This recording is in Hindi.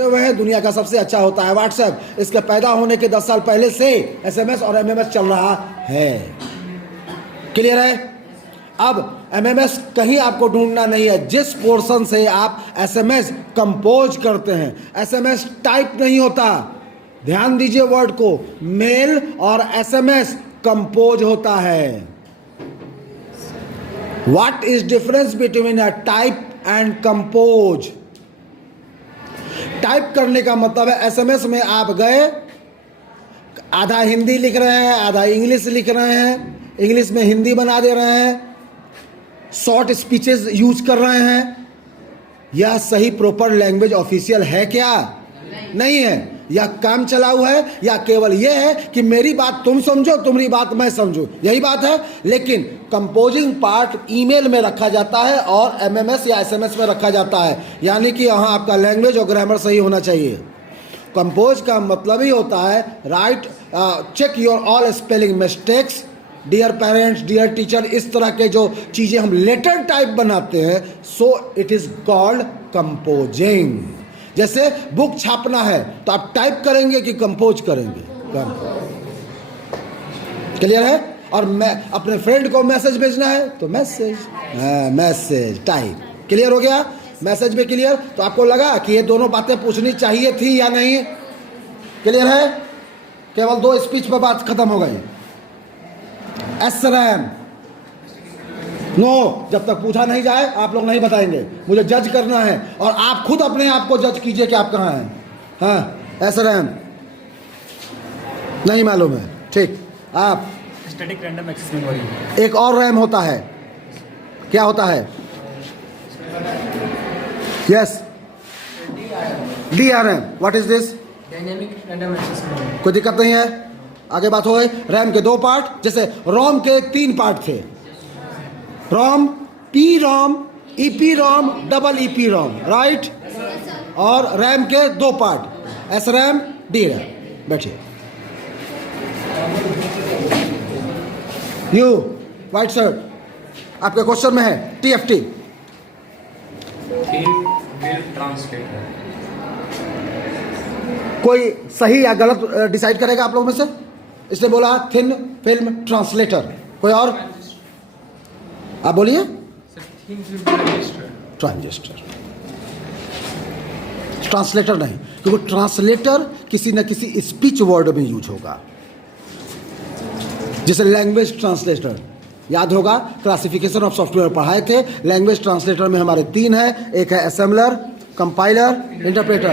हुए हैं, दुनिया का सबसे अच्छा होता है व्हाट्सएप। इसके पैदा होने के 10 साल पहले से एसएमएस और एमएमएस चल रहा है। क्लियर है? अब एमएमएस कहीं आपको ढूंढना नहीं है। जिस पोर्शन से आप एसएमएस कंपोज करते हैं, एसएमएस टाइप नहीं होता। ध्यान दीजिए वर्ड को, मेल और एसएमएस कंपोज होता है। What is difference between a type and compose? Type करने का मतलब है एसएमएस में आप गए, आधा हिंदी लिख रहे हैं, आधा इंग्लिश लिख रहे हैं, इंग्लिश में हिंदी बना दे रहे हैं, शॉर्ट स्पीचेस यूज कर रहे हैं। यह सही प्रॉपर लैंग्वेज ऑफिशियल है क्या? नहीं है। यह काम चलाऊ है, या केवल यह है कि मेरी बात तुम समझो, तुम्हारी बात मैं समझूं, यही बात है। लेकिन कंपोजिंग पार्ट ईमेल में रखा जाता है और एमएमएस या एसएमएस में रखा जाता है। यानी कि यहाँ आपका लैंग्वेज और ग्रामर सही होना चाहिए। कंपोज का मतलब ही होता है right, check your all spelling mistakes, dear parents, dear teacher, इस तरह के जो चीज़ें हम लेटर टाइप बनाते हैं, so it is called composing. जैसे बुक छापना है तो आप टाइप करेंगे कि कंपोज करेंगे? क्लियर है? और मैं अपने फ्रेंड को मैसेज भेजना है तो मैसेज, मैसेज टाइप। क्लियर हो गया? मैसेज में क्लियर? तो आपको लगा कि ये दोनों बातें पूछनी चाहिए थी या नहीं? क्लियर है? केवल 2 स्पीच पर बात खत्म हो गई। एसरैम नो, जब तक पूछा नहीं जाए आप लोग नहीं बताएंगे। मुझे जज करना है और आप खुद अपने आप को जज कीजिए कि आप कहाँ हैं। हाँ, एसरैम नहीं मालूम है, ठीक। आप स्टैटिक रैंडम एक्सेस मेमोरी। एक और रैम होता है, क्या होता है? Yes, DRM। What is this? Dynamic random access memory. कोई दिक्कत नहीं है, आगे बात हो गई। रैम के 2 पार्ट, जैसे रोम के 3 पार्ट थे, रोम, पी रोम, ईपी रोम, डबल ईपी रोम, राइट? और रैम के 2 part, S RAM, D RAM. बैठिए। यू व्हाइट शर्ट, आपके क्वेश्चन में है TFT। कोई सही या गलत डिसाइड करेगा आप लोगों में से? इसने बोला थिन फिल्म ट्रांसलेटर। कोई और? आप बोलिए। ट्रांजिस्टर, ट्रांसलेटर नहीं, क्योंकि ट्रांसलेटर किसी न किसी स्पीच वर्ड में यूज होगा, जैसे लैंग्वेज ट्रांसलेटर। याद होगा क्लासिफिकेशन ऑफ सॉफ्टवेयर पढ़ाए थे। लैंग्वेज ट्रांसलेटर में हमारे 3 है, एक है असेंबलर, कंपाइलर, इंटरप्रेटर।